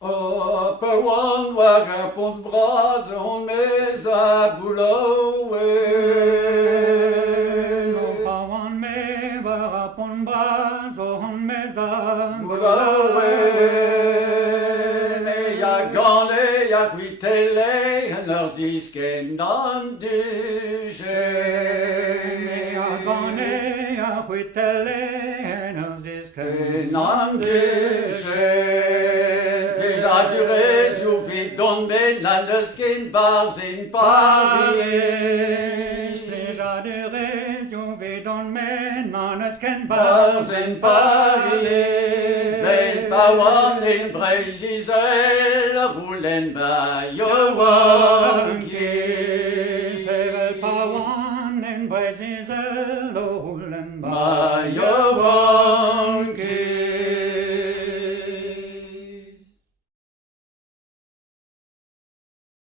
Pawan war un pont de bras, on met à boulot. No pawan me war pon bras on me da Boulot. Ne ya gane ya quitele, leurs isken dan duge. Me a gone a huitele en zisken Nan duge. Déjà du réseau vite don me la luskin bars in Paris. Pleja de rejo ve don men nanes ken Bars in Paris. Vel pawan in Breizisel, roulen by your wonky. Sevel pawan en baizizel lohulen By your wonky.